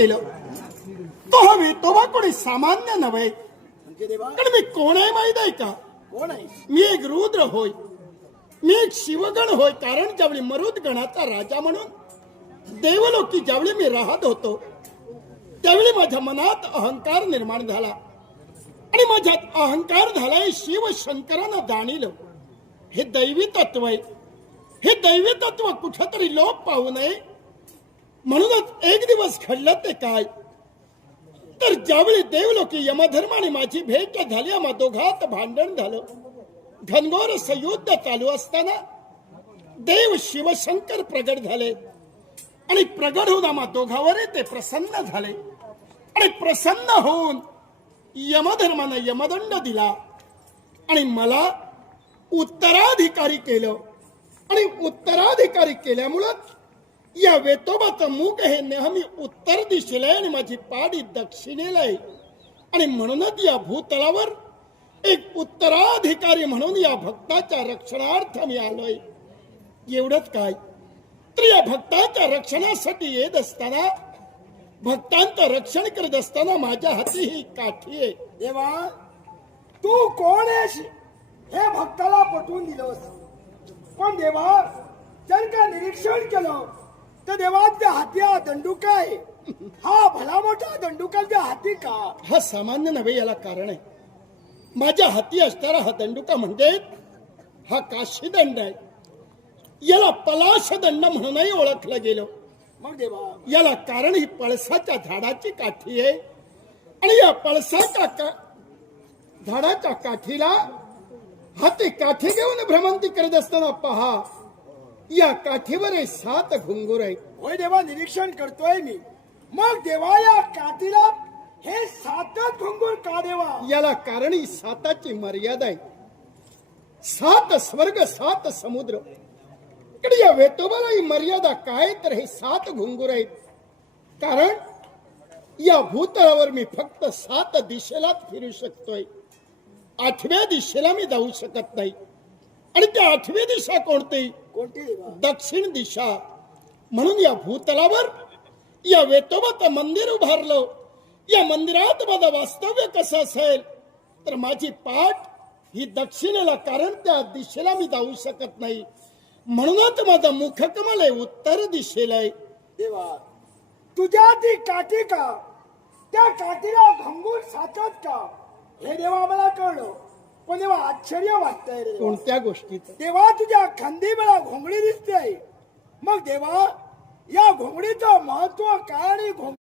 केलं तो हा वेतोबा कोणी सामान्य नव्हे कारण मी कोण आहे माहीत आहे का कोण आहे मी एक रुद्र होय मी एक शिवगण होय कारण ज्यावेळी मरुद गणाचा राजा म्हणून देवलोकी ज्यावेळी मी राहत होतो त्यावेळी माझ्या मनात अहंकार निर्माण झाला आणि माझ्यात अहंकार झालाय शिव शंकरानं जाणीलं हे दैवी तत्व आहे हे दैवी तत्व कुठंतरी लोप पाहू नये म्हणूनच एक दिवस घडलं ते काय? तर ज्यावेळी देवलोकी यमधर्माने माझी भेट झाली आम्हा दोघात भांडण झालं. घनघोर संयुद्ध चालू असताना देव शिवशंकर प्रगट झाले आणि प्रगट होऊन आम्हा दोघावर ते प्रसन्न झाले. आणि प्रसन्न होऊन यमधर्मानं यमदंड दिला आणि मला उत्तराधिकारी केलं. आणि उत्तराधिकारी केल्यामुळं या वेतोबाचं मुख हे नेहमी उत्तर दिशेला आहे आणि माझी पाडी दक्षिणेला आहे आणि म्हणूनच या भूतलावर एक उत्तराधिकारी म्हणून या भक्ताच्या रक्षणार्थ मी आलोय. एवढंच काय? तर या भक्ताच्या रक्षणासाठी येत असताना भक्तांचं रक्षण करत असताना माझ्या हाती ही काठी आहे. देवा तू कोण आहेस? हे भक्ताला पटवून दिलं पण देवा जर का निरीक्षण केलं तर देवा त्या हाती हा दंडुका आहे. हा भला मोठा दंडुका त्या हाती का? हा सामान्य नव्हे याला कारण आहे. माझ्या हाती असणारा हा दंडुका म्हणजे हा काशी दंड आहे. याला पलाश दंड म्हणूनही ओळखलं गेलं. मग देवा. याला कारण ही पळसाच्या झाडाची काठी आहे. आणि या पळसाच्या का झाडाच्या काठीला हाती काठी घेऊन भ्रमंती करत असताना पहा या काठीवर हे सात घुंगूर आहेत. होय देवा निरीक्षण करतोय मी. मग देवा या काठीला हे सातच घुंगूर का देवा? याला कारण ही साताची मर्यादा आहे. सात स्वर्ग सात समुद्र. इकडे या वेतोबाला ही मर्यादा काय तर हे सात घुंगूर आहेत. कारण या भूतळावर मी फक्त सात दिशेलाच फिरू शकतोय. आठव्या दिशेला मी जाऊ शकत नाही. आणि त्या आठवी दिशा कोणती? कोणती दक्षिण दिशा. म्हणून या भूतलावर या वेतोबाचं मंदिर उभारलं. या मंदिरात माझं वास्तव्य कसं असेल? तर माझी पाठ ही दक्षिणेला कारण त्या दिशेला मी जाऊ शकत नाही. म्हणूनच माझं मुखकमल आहे उत्तर दिशेला आहे. देवा तुझ्या ती काठी का? त्या काठीला घंगूर साचत का? हे देवा मला कळलं. पण देवा आश्चर्य वाटतंय रे देवा. कोणत्या गोष्टीचं देवा तुझ्या खांदी मला घोंगडी दिसते मग देवा या घोंगडीचं महत्त्व काय आणि घोंग